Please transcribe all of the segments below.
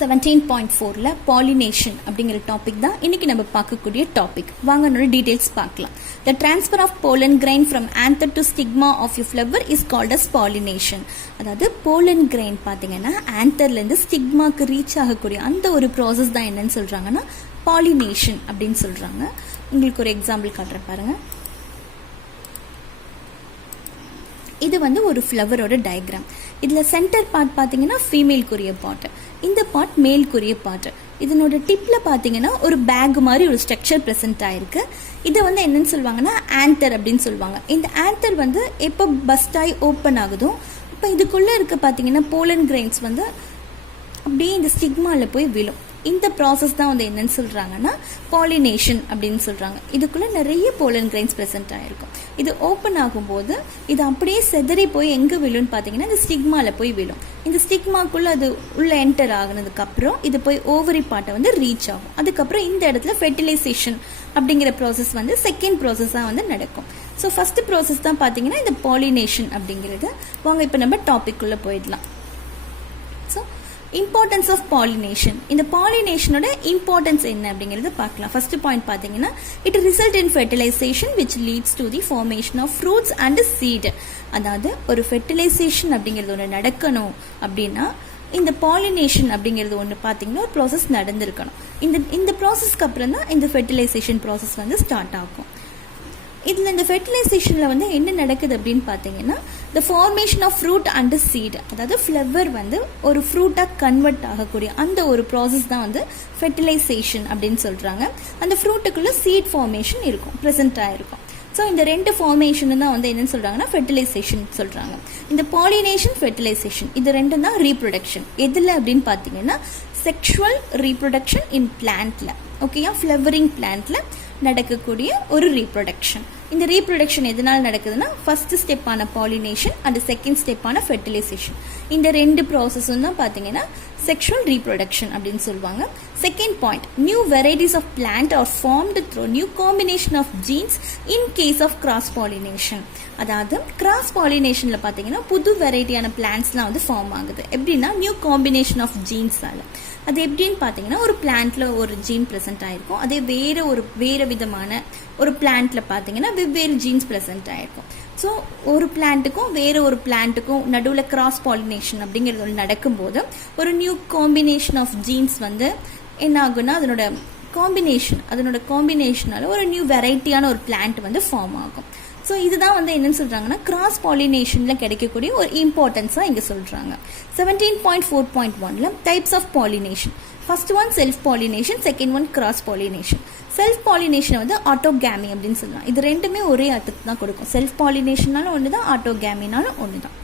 17.4ல pollination அப்படிங்கிற topic தான் இன்னைக்கு நம்ம பார்க்கக்கூடிய டாபிக். வாங்க அதோட டீடைல்ஸ் பார்க்கலாம். The transfer of pollen grain from anther to stigma of your flower is called as pollination. அதாவது pollen grain பாத்தீங்கன்னா antherல இருந்து ஸ்டிக்மாக்கு ரீச் ஆகக்கூடிய அந்த ஒரு ப்ராசஸ் தான் என்னன்னு சொல்றாங்கன்னா pollination அப்படின்னு சொல்றாங்க. உங்களுக்கு ஒரு எக்ஸாம்பிள் காட்டுறேன் பாருங்க. இது வந்து ஒரு ஃப்ளவரோட டயக்ராம். இதில் சென்டர் பார்ட் பார்த்தீங்கன்னா ஃபீமேல்க்குரிய பார்ட், இந்த பார்ட் மேல்க்குரிய பார்ட். இதனோட டிப்பில் பார்த்தீங்கன்னா ஒரு பேக் மாதிரி ஒரு ஸ்ட்ரக்சர் ப்ரெசென்ட் ஆயிருக்கு. இதை வந்து என்னன்னு சொல்லுவாங்கன்னா ஆன்தர் அப்படின்னு சொல்லுவாங்க. இந்த ஆன்தர் வந்து எப்போ பஸ்ட் ஆகி ஓப்பன் ஆகுதோ இப்போ இதுக்குள்ளே இருக்க பார்த்தீங்கன்னா போலன் கிரெயின்ஸ் வந்து அப்படியே இந்த ஸ்டிக்மாவில் போய் விழும். இந்த ப்ராசஸ் தான் வந்து என்னன்னு சொல்கிறாங்கன்னா பாலினேஷன் அப்படின்னு சொல்கிறாங்க. இதுக்குள்ளே நிறைய போலன் கிரெயின்ஸ் ப்ரெசென்ட் ஆகிருக்கும். இது ஓப்பன் ஆகும்போது இது அப்படியே செதறி போய் எங்கே விழுன்னு பார்த்தீங்கன்னா இந்த ஸ்டிக்மாவில் போய் விழும். இந்த ஸ்டிக்மாக்குள்ளே அது உள்ளே என்டர் ஆகினதுக்கப்புறம் இது போய் ஓவரி பார்ட்டை வந்து ரீச் ஆகும். அதுக்கப்புறம் இந்த இடத்துல ஃபெர்டிலைசேஷன் அப்படிங்கிற ப்ராசஸ் வந்து செகண்ட் ப்ராசஸாக வந்து நடக்கும். ஸோ ஃபஸ்ட்டு ப்ராசஸ் தான் பார்த்தீங்கன்னா இந்த பாலினேஷன் அப்படிங்கிறது. வாங்க இப்போ நம்ம டாபிக்குள்ளே போயிடலாம். So importance of pollination. இந்த பாலினேஷனோட இம்பார்ட்டன்ஸ் என்ன அப்படிங்கிறது பார்க்கலாம். ஃபர்ஸ்ட் பாயிண்ட் பார்த்தீங்கன்னா it result in fertilization which leads to the formation of fruits and seed. அதாவது ஒரு ஃபெர்டிலைசேஷன் அப்படிங்கிறது ஒன்று நடக்கணும் அப்படின்னா இந்த பாலினேஷன் அப்படிங்கிறது ஒன்று பார்த்தீங்கன்னா ஒரு ப்ராசஸ் நடந்திருக்கணும். இந்த ப்ராசஸ்க்கு அப்புறம் தான் இந்த ஃபெர்டிலைசேஷன் ப்ராசஸ் வந்து ஸ்டார்ட் ஆகும். இதில் இந்த ஃபெர்டிலைசேஷனில் வந்து என்ன நடக்குது அப்படின்னு பார்த்தீங்கன்னா the formation of fruit and seed. அதாவது ஃப்ளவர் வந்து ஒரு ஃப்ரூட்டாக கன்வெர்ட் ஆகக்கூடிய அந்த ஒரு ப்ராசஸ் தான் வந்து ஃபெர்டிலைசேஷன் அப்படின்னு சொல்கிறாங்க. அந்த ஃப்ரூட்டுக்குள்ளே சீட் ஃபார்மேஷன் இருக்கும், ப்ரெசென்ட் ஆகிருக்கும். ஸோ இந்த ரெண்டு ஃபார்மேஷன் தான் வந்து என்னன்னு சொல்கிறாங்கன்னா ஃபெர்டிலைசேஷன் சொல்கிறாங்க. இந்த பாலினேஷன் ஃபெர்டிலைசேஷன் இது ரெண்டும் தான் ரீப்ரொடக்ஷன். எதில் அப்படின்னு பார்த்தீங்கன்னா செக்ஷுவல் ரீப்ரொடக்ஷன் இன் பிளான்ட்ல, ஓகேயா, ஃப்ளவரிங் பிளான்ட்ல நடக்கக்கூடிய ஒரு ரீப்ரொடக்ஷன். இந்த ரீப்ரொடக்ஷன் எதனால் நடக்குதுன்னா ஃபர்ஸ்ட் ஸ்டெப்பான பாலினேஷன் அண்ட் செகண்ட் ஸ்டெப்பான ஃபெர்டிலைசேஷன். இந்த ரெண்டு ப்ராசஸும் தான் பார்த்தீங்கன்னா செக்ஷுவல் ரீப்ரொடக்ஷன் அப்படின்னு சொல்லுவாங்க. Second point, new varieties of plant are formed through new combination of genes in case of cross pollination. அதாவது கிராஸ் பாலினேஷனில் பார்த்தீங்கன்னா புது வெரைட்டியான பிளான்ட்ஸ்லாம் வந்து ஃபார்ம் ஆகுது. எப்படின்னா நியூ காம்பினேஷன் ஆஃப் ஜீன்ஸால். அது எப்படின்னு பார்த்தீங்கன்னா ஒரு பிளான்ட்ல ஒரு ஜீன் ப்ரெசென்ட் ஆயிருக்கும், அதே வேறு விதமான ஒரு பிளான்ட்ல பார்த்தீங்கன்னா வெவ்வேறு ஜீன்ஸ் ப்ரெசென்ட் ஆயிருக்கும். ஸோ ஒரு பிளான்ட்டுக்கும் ஒரு பிளான்ட்டுக்கும் நடுவில் கிராஸ் பாலினேஷன் அப்படிங்கிறது ஒன்று நடக்கும்போது ஒரு நியூ காம்பினேஷன் ஆஃப் ஜீன்ஸ் வந்து என்ன ஆகுன்னா அதனோட காம்பினேஷனால ஒரு நியூ வெரைட்டியான ஒரு பிளான்ட் வந்து ஃபார்ம் ஆகும். ஸோ இதுதான் வந்து என்னன்னு சொல்றாங்கன்னா கிராஸ் பாலினேஷனில் கிடைக்கக்கூடிய ஒரு இம்பார்ட்டன்ஸாக இங்கே சொல்றாங்க. 17.4.1ல types of pollination. First one self pollination, second one cross pollination. Self pollination வந்து ஆட்டோகேமி அப்படின்னு சொல்லலாம். இது ரெண்டுமே ஒரே அர்த்தத்தை தான் கொடுக்கும். செல்ஃப் பாலினேஷனாலும் ஒன்று தான், ஆட்டோகேமினாலும் ஒன்று தான்.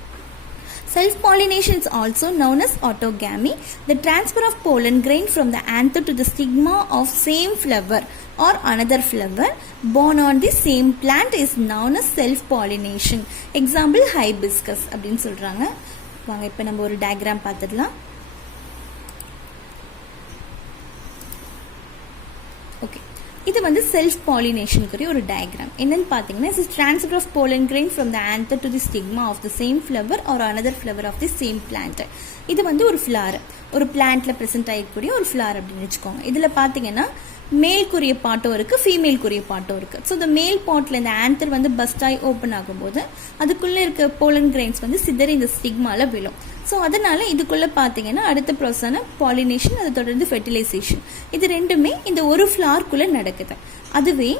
Self-pollination is also known as autogamy. The transfer of pollen grain from the anther to the stigma of same flower or another flower born on the same plant is known as self-pollination. Example hibiscus அப்படின்னு சொல்றாங்க. வாங்க இப்போ நம்ம ஒரு diagram பார்த்துடலாம். Okay, இது வந்து self பாலினேஷனுக்குரிய ஒரு டயக்ராம். என்னன்னு பார்த்தீங்கன்னா it's transfer of pollen grain from the anther to the stigma of the same flower or another flower of the same plant. இது வந்து ஒரு ஃப்ளார், ஒரு பிளான்ட்ல ப்ரெசென்ட் ஆகிக்கூடிய ஒரு ஃப்ளார் அப்படின்னு வச்சுக்கோங்க. இதில் பார்த்தீங்கன்னா மேல்க்குரிய பாட்டும் இருக்கு, ஃபீமேல்க்குரிய பாட்டும் இருக்கு. ஸோ இந்த மேல் பாட்ல இந்த ஆன்தர் வந்து பஸ்ட் ஆகி ஓப்பன் ஆகும்போது அதுக்குள்ள இருக்க போலன் கிரெயின்ஸ் வந்து சிதறி இந்த ஸ்டிக்மால விழும். ஸோ அதனால இதுக்குள்ள பார்த்தீங்கன்னா அடுத்த ப்ராசஸான பாலினேஷன், அதை தொடர்ந்து ஃபெர்டிலைசேஷன், இது ரெண்டுமே இந்த ஒரு ஃப்ளார்க்குள்ள நடக்குது. அதுவே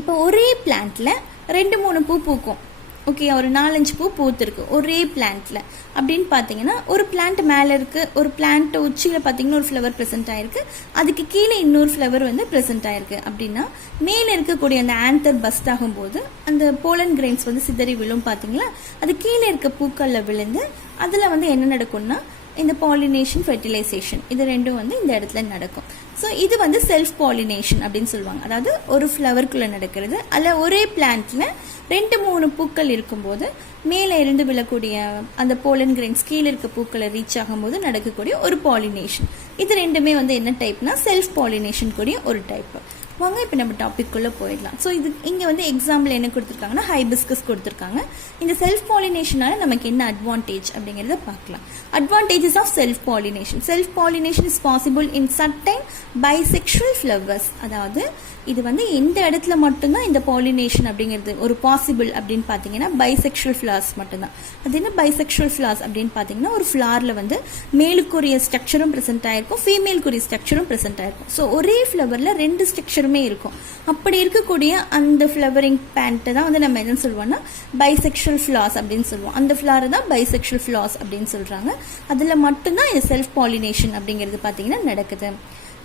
இப்போ ஒரே பிளான்ட்ல 2-3 பூ பூக்கும், ஓகே, ஒரு 4-5 பூ பூத்துருக்கு ஒரே பிளான்ட்ல அப்படின்னு பார்த்தீங்கன்னா ஒரு பிளான்ட் மேலே இருக்கு, ஒரு பிளான்ட் உச்சியில் பார்த்தீங்கன்னா ஒரு ஃப்ளவர் ப்ரெசென்ட் ஆயிருக்கு, அதுக்கு கீழே இன்னொரு ஃப்ளவர் வந்து ப்ரெசென்ட் ஆயிருக்கு. அப்படின்னா மேலே இருக்கக்கூடிய அந்த ஆன்தர் பஸ்ட் ஆகும்போது அந்த போலன் கிரெயின்ஸ் வந்து சிதறி விழும் பார்த்தீங்களா, அது கீழே இருக்க பூக்கள்ல விழுந்து அதில் வந்து என்ன நடக்கும்னா இந்த பாலினேஷன் ஃபெர்டிலைசேஷன் இது ரெண்டும் வந்து இந்த இடத்துல நடக்கும். ஸோ இது வந்து செல்ஃப் பாலினேஷன் அப்படின்னு சொல்லுவாங்க. அதாவது ஒரு ஃப்ளவருக்குள்ள நடக்கிறது, அல்ல ஒரே பிளான்ட்ல 2-3 பூக்கள் இருக்கும்போது மேலே இருந்து விழக்கூடிய அந்த போலன் கிரெயின்ஸ் கீழே இருக்க பூக்களை ரீச் ஆகும்போது நடக்கக்கூடிய ஒரு பாலினேஷன். இது ரெண்டுமே வந்து என்ன டைப்னா செல்ஃப் பாலினேஷன் கூடிய ஒரு டைப். வாங்க இப்போ நம்ம டாபிக்குள்ளே போயிடலாம். ஸோ இது இங்கே வந்து எக்ஸாம்பிள் என்ன கொடுத்துருக்காங்கன்னா ஹைபிஸ்கஸ் கொடுத்துருக்காங்க. இந்த செல்ஃப் பாலினேஷனால நமக்கு என்ன அட்வான்டேஜ் அப்படிங்கிறத பார்க்கலாம். Advantages of self pollination. Self pollination is possible in certain bisexual flowers. அதாவது இது வந்து எந்த இடத்துல மட்டும்தான் இந்த பாலினேஷன் அப்படிங்கிறது ஒரு பாசிபிள் அப்படின்னு பார்த்தீங்கன்னா பைசெக்சுவல் ஃப்ளவர்ஸ் மட்டும்தான். அது என்ன பைசெக்சுவல் ஃப்ளவர்ஸ் அப்படின்னு பார்த்தீங்கன்னா ஒரு ஃப்ளவரில் வந்து மேலுக்குரிய ஸ்ட்ரக்சரும் ப்ரெசென்ட் ஆயிருக்கும், ஃபீமேலுக்குரிய ஸ்ட்ரக்சரும் ப்ரெசென்ட் ஆயிருக்கும். ஸோ ஒரே ஃப்ளவரில் 2 ஸ்ட்ரக்சருமே இருக்கும். அப்படி இருக்கக்கூடிய அந்த ஃப்ளவரிங் பேண்ட்டை தான் வந்து நம்ம என்ன சொல்லுவோம்னா பைசெக்சுவல் ஃப்ளவர்ஸ் அப்படின்னு சொல்லுவோம். அந்த ஃப்ளவர் தான் பைசெக்சுவல் ஃப்ளவர்ஸ் அப்படின்னு சொல்கிறாங்க. அதில் மட்டும்தான் இது செல்ஃப் பாலினேஷன் அப்படிங்கிறது பார்த்தீங்கன்னா நடக்குது.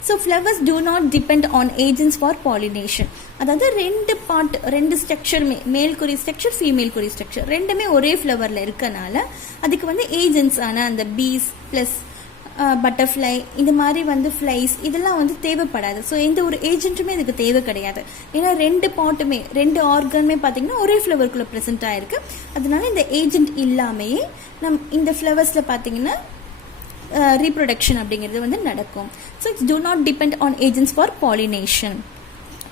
So flowers do not depend on agents for pollination. அதாவது 2 ஸ்ட்ரக்சருமே மேல்குரிய ஸ்ட்ரக்சர் ஃபீமேல்குரிய ஸ்ட்ரக்சர் ரெண்டுமே ஒரே ஃப்ளவரில் இருக்கனால அதுக்கு வந்து ஏஜென்ட்ஸ் ஆன அந்த பீஸ் ப்ளஸ் பட்டர்ஃப்ளை இந்த மாதிரி வந்து ஃப்ளைஸ் இதெல்லாம் வந்து தேவைப்படாது. ஸோ எந்த ஒரு ஏஜென்ட்டுமே இதுக்கு தேவை கிடையாது. ஏன்னா 2 ஆர்கனுமே பார்த்தீங்கன்னா ஒரே ஃப்ளவருக்குள்ளே ப்ரெசென்ட் ஆகிருக்கு. அதனால இந்த ஏஜென்ட் இல்லாமையே இந்த ஃப்ளவர்ஸில் பார்த்தீங்கன்னா reproduction அப்படிங்கிறது வந்து நடக்கும். So it's do not depend on agents for pollination.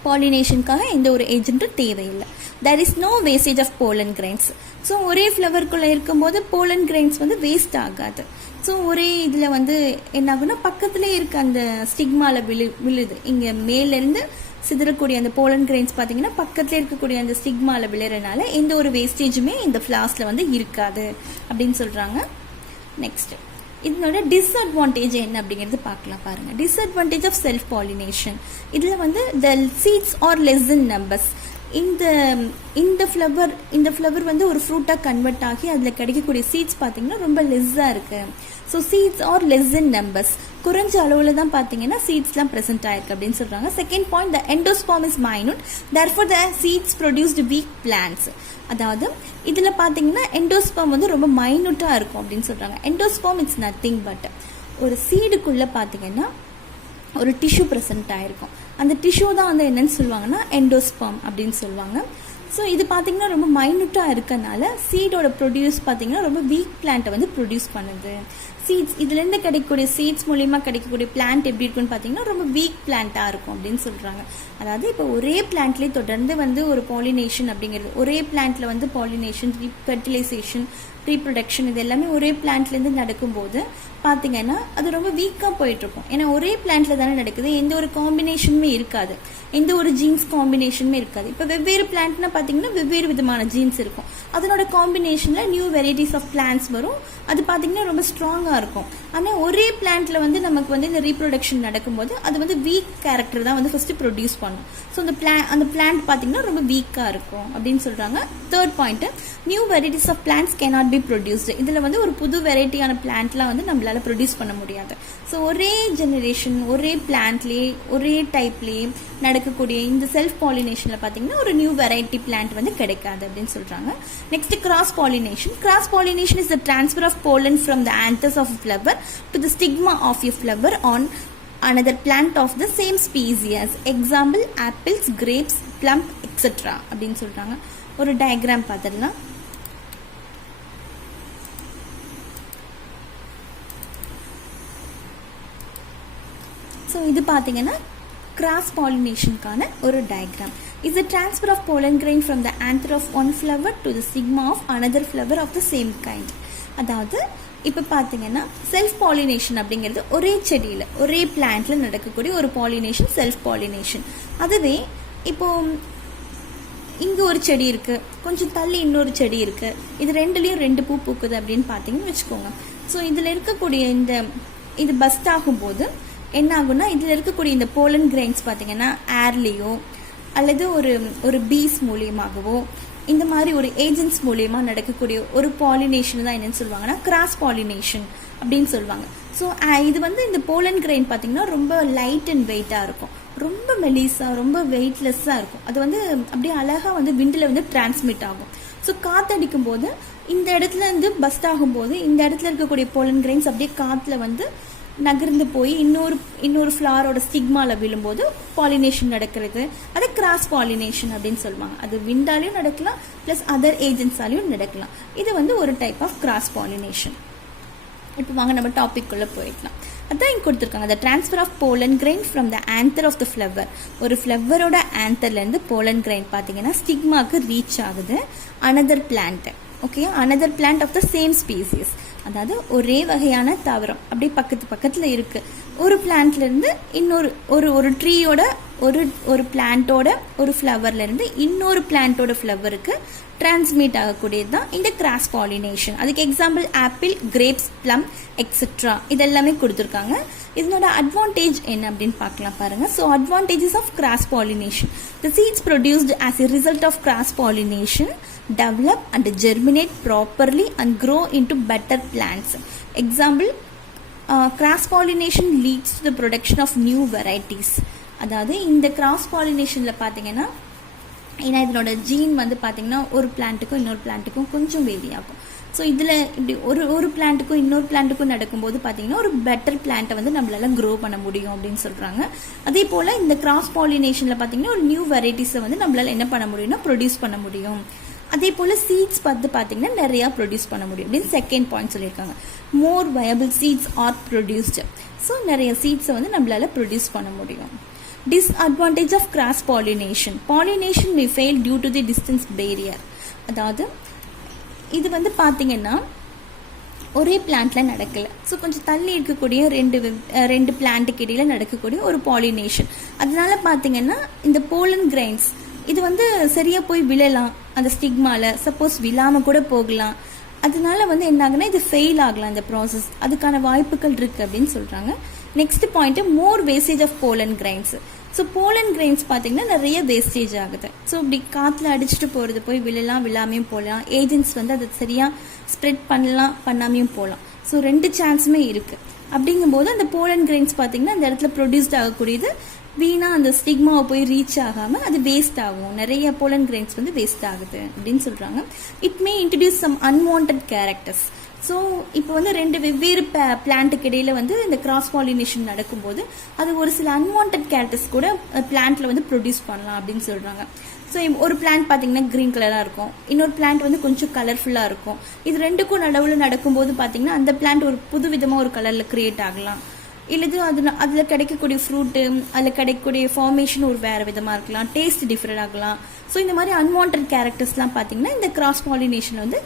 பாலினேஷனுக்காக எந்த ஒரு ஏஜென்ட்டும் தேவையில்லை. there is no wastage of pollen grains. So ஒரே ஃப்ளவருக்குள்ளே இருக்கும்போது pollen grains வந்து வேஸ்ட் ஆகாது. ஸோ ஒரே இதில் வந்து என்ன ஆகுன்னா பக்கத்துலேயே இருக்க அந்த ஸ்டிக்மாவில் விழுது. இங்கே மேலேருந்து சிதறக்கூடிய அந்த போலன் கிரெயின்ஸ் பார்த்தீங்கன்னா பக்கத்தில் இருக்கக்கூடிய அந்த ஸ்டிக்மாவில் விழுறதுனால எந்த ஒரு வேஸ்டேஜுமே இந்த ஃப்ளாஸில் வந்து இருக்காது அப்படின்னு சொல்கிறாங்க. நெக்ஸ்ட் இதனோட டிஸ்அட்வான்டேஜ் என்ன அப்படிங்கிறது பார்க்கலாம். பாருங்கள், டிஸ்அட்வான்டேஜ் ஆஃப் செல்ஃப் பாலினேஷன். இதில் வந்து the seeds are less in numbers. இந்த ஃப்ளவர் வந்து ஒரு ஃப்ரூட்டாக கன்வெர்ட் ஆகி அதில் கிடைக்கக்கூடிய சீட்ஸ் பார்த்தீங்கன்னா ரொம்ப லெஸ்ஸாக இருக்குது. So seeds are less in numbers, குறைஞ்ச அளவில் தான் பார்த்தீங்கன்னா சீட்ஸ்லாம் ப்ரெசென்ட் ஆயிருக்கு அப்படின்னு சொல்கிறாங்க. Second point, the endosperm is minute, therefore the seeds produced weak plants. அதாவது இதில் பார்த்தீங்கன்னா எண்டோஸ்பர்ம் வந்து ரொம்ப மைனூட்டாக இருக்கும் அப்படின்னு சொல்கிறாங்க. எண்டோஸ்பர்ம் இட்ஸ் நத்திங் பட் ஒரு சீடுக்குள்ளே பார்த்தீங்கன்னா ஒரு டிஷ்யூ ப்ரெசென்ட் ஆகிருக்கும். அந்த டிஷ்யூ தான் வந்து என்னன்னு சொல்லுவாங்கன்னா எண்டோஸ்பர்ம் அப்படின்னு சொல்லுவாங்க. ஸோ இது பார்த்தீங்கன்னா ரொம்ப மைனூட்டாக இருக்கனால சீடோட ப்ரொடியூஸ் பார்த்தீங்கன்னா ரொம்ப வீக் பிளான்ட்டை வந்து ப்ரொடியூஸ் பண்ணுது. சீட்ஸ் இதுலேருந்து கிடைக்கக்கூடிய சீட்ஸ் மூலிமா கிடைக்கக்கூடிய பிளான்ட் எப்படி இருக்குன்னு பார்த்தீங்கன்னா ரொம்ப வீக் பிளான்ட்டாக இருக்கும் அப்படின்னு சொல்கிறாங்க. அதாவது இப்போ ஒரே பிளான்ட்லேயே தொடர்ந்து வந்து ஒரு பாலினேஷன் அப்படிங்கிறது, ஒரே பிளான்ட்டில் வந்து பாலினேஷன், ஃபெர்டிலைசேஷன், ரீப்ரொடக்ஷன் இது எல்லாமே ஒரே பிளான்ட்லேருந்து நடக்கும்போது பார்த்தீங்கன்னா அது ரொம்ப வீக்காக போயிட்டுருக்கும். ஏன்னா ஒரே பிளான்ட்டில் தானே நடக்குது, எந்த ஒரு காம்பினேஷனுமே இருக்காது, எந்த ஒரு ஜீன்ஸ் காம்பினேஷனுமே இருக்காது. இப்போ வெவ்வேறு பிளான்ட்னா பார்த்தீங்கன்னா வெவ்வேறு விதமான ஜீன்ஸ் இருக்கும். அதனோட காம்பினேஷனில் நியூ வெரைட்டிஸ் ஆஃப் பிளான்ட்ஸ் வரும். அது பார்த்தீங்கன்னா ரொம்ப ஸ்ட்ராங்காக இருக்கும். ஆனால் ஒரே பிளான்ட்டில் வந்து நமக்கு வந்து இந்த ரீப்ரொடக்ஷன் நடக்கும்போது அது வந்து வீக் கேரக்டர் தான் வந்து ஃபஸ்ட்டு ப்ரொடியூஸ் பண்ணும். ஸோ அந்த பிளான்ட் பார்த்தீங்கன்னா ரொம்ப வீக்காக இருக்கும் அப்படின்னு சொல்கிறாங்க. Third point, new varieties of plants cannot be produced. இதில் வந்து ஒரு புது வெரைட்டியான பிளான்ட்லாம் வந்து நம்மளால் ப்ரொடியூஸ் பண்ண முடியாது. ஸோ ஒரே ஜெனரேஷன் ஒரே பிளான்ட்லேயே ஒரே டைப்லேயே நடக்கக்கூடிய இந்த செல்ஃப் பாலினேஷனில் பார்த்தீங்கன்னா ஒரு நியூ வெரைட்டி பிளான்ட் வந்து கிடைக்காது அப்படின்னு சொல்கிறாங்க. Next, cross pollination. Cross pollination is the transfer of pollen from the anthers of a flower to the stigma of a flower on another plant of the same species. Example, apples, grapes, plum, etc. அப்படின்னு சொல்கிறாங்க. ஒரு diagram பார்த்துடலாம். So இது பார்த்தீங்கன்னா cross பாலினேஷனுக்கான ஒரு diagram. is the transfer of pollen grain from the anther of one flower to the stigma of another flower of the same kind. அதாவது இப்போ பார்த்தீங்கன்னா செல்ஃப் பாலினேஷன் அப்படிங்கிறது ஒரே செடியில் ஒரே பிளான்ட்டில் நடக்கக்கூடிய ஒரு பாலினேஷன் செல்ஃப் பாலினேஷன். அதுவே இப்போ இங்கே ஒரு செடி இருக்குது, கொஞ்சம் தள்ளி இன்னொரு செடி இருக்குது, இது ரெண்டுலேயும் 2 பூ பூக்குது அப்படின்னு பார்த்தீங்கன்னு வச்சுக்கோங்க. ஸோ இதில் இருக்கக்கூடிய இது பஸ்ட் ஆகும்போது என்ன ஆகுன்னா இதில் இருக்கக்கூடிய இந்த போலன் கிரெயின்ஸ் பார்த்தீங்கன்னா ஏர்லேயோ அல்லது ஒரு பீஸ் மூலியமாகவோ இந்த மாதிரி ஒரு ஏஜென்ட்ஸ் மூலியமா நடக்கக்கூடிய ஒரு பாலினேஷன் தான் என்னன்னு சொல்லுவாங்கன்னா கிராஸ் பாலினேஷன் அப்படின்னு சொல்லுவாங்க. ஸோ இது வந்து இந்த போலன் கிரெயின் பார்த்தீங்கன்னா ரொம்ப லைட் அண்ட் வெயிட்டாக இருக்கும், ரொம்ப மெலிசாக ரொம்ப வெயிட்லெஸ்ஸாக இருக்கும். அது வந்து அப்படியே அழகாக வந்து விண்டில் வந்து டிரான்ஸ்மிட் ஆகும். ஸோ காற்றடிக்கும் போது இந்த இடத்துல இருந்து பஸ்ட் ஆகும்போது இந்த இடத்துல இருக்கக்கூடிய போலன் கிரெயின்ஸ் அப்படியே காற்றுல வந்து நகர்ந்து போய் இன்னொரு ஃப்ளாரோட ஸ்டிக்மாவில் விழும்போது பாலினேஷன் நடக்கிறது. அது கிராஸ் பாலினேஷன் அப்படின்னு சொல்லுவாங்க. அது விண்டாலையும் நடக்கலாம் ப்ளஸ் அதர் ஏஜென்ட்ஸாலையும் நடக்கலாம். இது வந்து ஒரு டைப் ஆஃப் கிராஸ் பாலினேஷன். இப்போ வாங்க நம்ம டாபிக்குள்ளே போயிடலாம். அதான் இங்கே கொடுத்துருக்காங்க, the transfer of pollen grain from the anther of the flower. ஒரு ஃப்ளவரோட ஆந்தர்லேருந்து போலன் கிரெயின் பார்த்தீங்கன்னா ஸ்டிக்மாக்கு ரீச் ஆகுது another plant. Okay, another plant of the same species. அதாவது ஒரே வகையான தாவரம் அப்படியே பக்கத்தில் இருக்கு. ஒரு பிளான்ட்லேருந்து இன்னொரு ஒரு ட்ரீயோட ஒரு பிளான்ட்டோட ஒரு ஃப்ளவர்லேருந்து இன்னொரு பிளான்ட்டோட ஃப்ளவருக்கு டிரான்ஸ்மிட் ஆகக்கூடியது தான் இந்த கிராஸ் பாலினேஷன். அதுக்கு example apple, grapes, plum etcetera இதெல்லாமே கொடுத்துருக்காங்க. இதனோட அட்வான்டேஜ் என்ன அப்படின்னு பார்க்கலாம் பாருங்க. So advantages of cross pollination. The seeds produced as a result of cross pollination develop and germinate properly and grow into better plants. Example, cross pollination leads to the production of new varieties. அதாவது இந்த cross பாலினேஷனில் பார்த்தீங்கன்னா ஏன்னா இதனோட gene வந்து பார்த்தீங்கன்னா ஒரு பிளான்ட்டுக்கும் இன்னொரு பிளான்ட்டுக்கும் கொஞ்சம் வேரி ஆகும். ஸோ இதில் இப்படி ஒரு பிளான்ட்டுக்கும் இன்னொரு பிளான்ட்டுக்கும் நடக்கும்போது பார்த்தீங்கன்னா ஒரு பெட்டர் பிளான்ட்டை வந்து நம்மளால க்ரோ பண்ண முடியும் அப்படின்னு சொல்கிறாங்க. அதே போல் இந்த கிராஸ் பாலினேஷனில் பார்த்தீங்கன்னா ஒரு நியூ வெரைட்டிஸை வந்து நம்மளால என்ன பண்ண முடியும்னா ப்ரொடியூஸ் பண்ண முடியும். அதே போல் சீட்ஸ் பார்த்தீங்கன்னா நிறையா ப்ரொடியூஸ் பண்ண முடியும் அப்படின்னு செகண்ட் பாயிண்ட் சொல்லியிருக்காங்க. More viable seeds are produced. So நிறைய சீட்ஸை வந்து நம்மளால ப்ரொடியூஸ் பண்ண முடியும். Disadvantage of cross pollination. Pollination may fail due to the distance barrier. அதாவது இது வந்து பார்த்தீங்கன்னா ஒரே பிளான்ட்ல நடக்கல. ஸோ கொஞ்சம் தள்ளி இருக்கக்கூடிய ரெண்டு பிளான்ட்டுக்கு இடையில நடக்கக்கூடிய ஒரு பாலினேஷன். அதனால பார்த்தீங்கன்னா இந்த போலன் கிரைன்ஸ் இது வந்து சரியாக போய் விழலாம் அந்த ஸ்டிக்மால. சப்போஸ் விழாமல் கூட போகலாம். அதனால வந்து என்ன ஆகுனா இது ஃபெயில் ஆகலாம் இந்த ப்ராசஸ். அதுக்கான வாய்ப்புகள் இருக்குது அப்படின்னு சொல்கிறாங்க. Next point, more wastage of pollen grains. So pollen grains பார்த்தீங்கன்னா நிறைய வேஸ்டேஜ் ஆகுது. ஸோ இப்படி காற்றுல அடிச்சுட்டு போகிறது போய் விழலாம், விழாமையும் போகலாம். ஏஜென்ட்ஸ் வந்து அதை சரியாக ஸ்ப்ரெட் பண்ணலாம், பண்ணாமையும் போகலாம். ஸோ ரெண்டு சான்ஸுமே இருக்குது. அப்படிங்கும்போது அந்த போலன் கிரைன்ஸ் பார்த்தீங்கன்னா அந்த இடத்துல ப்ரொடியூஸ்ட் ஆகக்கூடியது வீணா அந்த ஸ்டிக்மாவை போய் ரீச் ஆகாமல் அது வேஸ்ட் ஆகும். நிறைய போலன் கிரைன்ஸ் வந்து வேஸ்ட் ஆகுது அப்படின்னு சொல்கிறாங்க. It may introduce some unwanted characters. So இப்போ வந்து ரெண்டு வெவ்வேறு பிளான்ட்டுக்கு இடையில வந்து இந்த கிராஸ் பாலினேஷன் நடக்கும்போது அது ஒரு சில அன்வான்ட் கேரக்டர்ஸ் கூட பிளான்ட்ல வந்து ப்ரொடியூஸ் பண்ணலாம் அப்படின்னு சொல்கிறாங்க. ஸோ ஒரு பிளான்ட் பார்த்தீங்கன்னா க்ரீன் கலராக இருக்கும், இன்னொரு பிளான்ட் வந்து கொஞ்சம் கலர்ஃபுல்லாக இருக்கும். இது ரெண்டுக்கும் நடுவில் நடக்கும்போது பார்த்தீங்கன்னா அந்த பிளான்ட் ஒரு புது விதமாக ஒரு கலரில் கிரியேட் ஆகலாம். இல்லது அதில் கிடைக்கக்கூடிய ஃப்ரூட்டு, அதில் கிடைக்கக்கூடிய ஃபார்மேஷன் ஒரு வேறு விதமாக இருக்கலாம், டேஸ்ட் டிஃப்ரெண்ட் ஆகலாம். ஸோ இந்த மாதிரி அன்வான்ட் கேரக்டர்ஸ்லாம் பார்த்தீங்கன்னா இந்த கிராஸ் பாலினேஷன் வந்து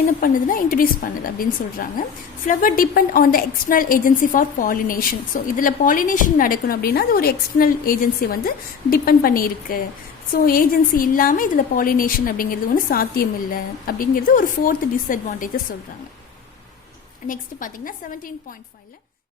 என்ன பண்ணுதுன்னா இன்ட்ரடியூஸ் பண்ணுது அப்படின்னு சொல்கிறாங்க. Flower depend on the external agency for pollination. So இதில் பாலினேஷன் நடக்கணும் அப்படின்னா அது ஒரு எக்ஸ்டர்னல் ஏஜென்சி வந்து டிபெண்ட் பண்ணியிருக்கு. ஸோ ஏஜென்சி இல்லாமல் இதில் பாலினேஷன் அப்படிங்கிறது ஒன்று சாத்தியம் இல்லை அப்படிங்கிறது ஒரு 4th டிஸ்அட்வான்டேஜஸ் சொல்கிறாங்க. நெக்ஸ்ட் பார்த்தீங்கன்னா 17.5